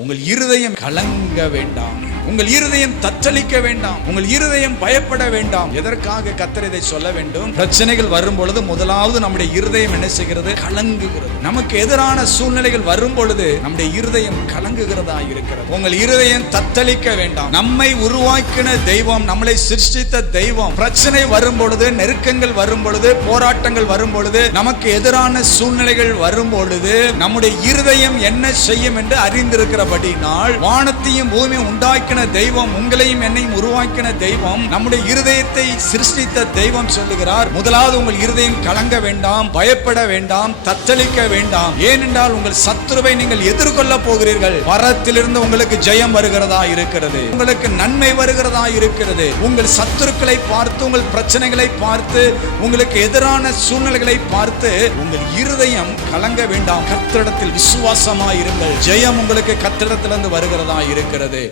உங்கள் இருதயம் கலங்க வேண்டாம். உங்கள் இருதயம் தத்தளிக்க வேண்டாம். உங்கள் இருதயம் பயப்பட வேண்டாம். எதற்காக கத்தர் இதை சொல்ல வேண்டும்? பிரச்சனைகள் வரும் பொழுது முதலாவது நம்முடைய இருதயம் என்ன செய்கிறது? கலங்குகிறது. நமக்கு எதிரான சூழ்நிலைகள் வரும் பொழுது நம்முடைய இருதயம் கலங்குகிறதா இருக்கிறது. உங்கள் இருதயம் தத்தளிக்க வேண்டாம். நம்மை உருவாக்கின தெய்வம் நம்மளை சிருஷ்டித்த தெய்வம் பிரச்சனை வரும் பொழுது நெருக்கங்கள் வரும் பொழுது போராட்டங்கள் வரும் பொழுது நமக்கு எதிரான சூழ்நிலைகள் வரும் பொழுது நம்முடைய இருதயம் என்ன செய்யும் என்று அறிந்திருக்கிறபடினால் வானத்தையும் பூமியும் உண்டாக்கின தெய்வம் உங்களையும் என்னையும் உருவாக்கின தெய்வம் நம்முடைய இருதயத்தை சிருஷ்டித்த தெய்வம் சொல்லுகிறார். முதலாவது உங்கள் இருதயம் கலங்க வேண்டாம் பயப்பட வேண்டாம் தத்தளிக்க வேண்டாம். ஏனென்றால் உங்கள் சத்துருவை நீங்கள் எதிர்கொள்ள போகிறீர்கள். வரத்திலிருந்து உங்களுக்கு ஜெயம் வருகிறதா இருக்கிறது. உங்களுக்கு நன்மை வருகிறதா இருக்கிறது. உங்கள் சத்துருக்களை பார்த்து உங்கள் பிரச்சனைகளை பார்த்து உங்களுக்கு எதிரான சூழ்நிலைகளை பார்த்து உங்கள் இருதயம் கலங்க வேண்டாம். கத்திரிடத்தில் விசுவாசமாயிருங்கள். ஜெயம் உங்களுக்கு கத்திரிடத்திலிருந்து வருகிறதா இருக்கிறது.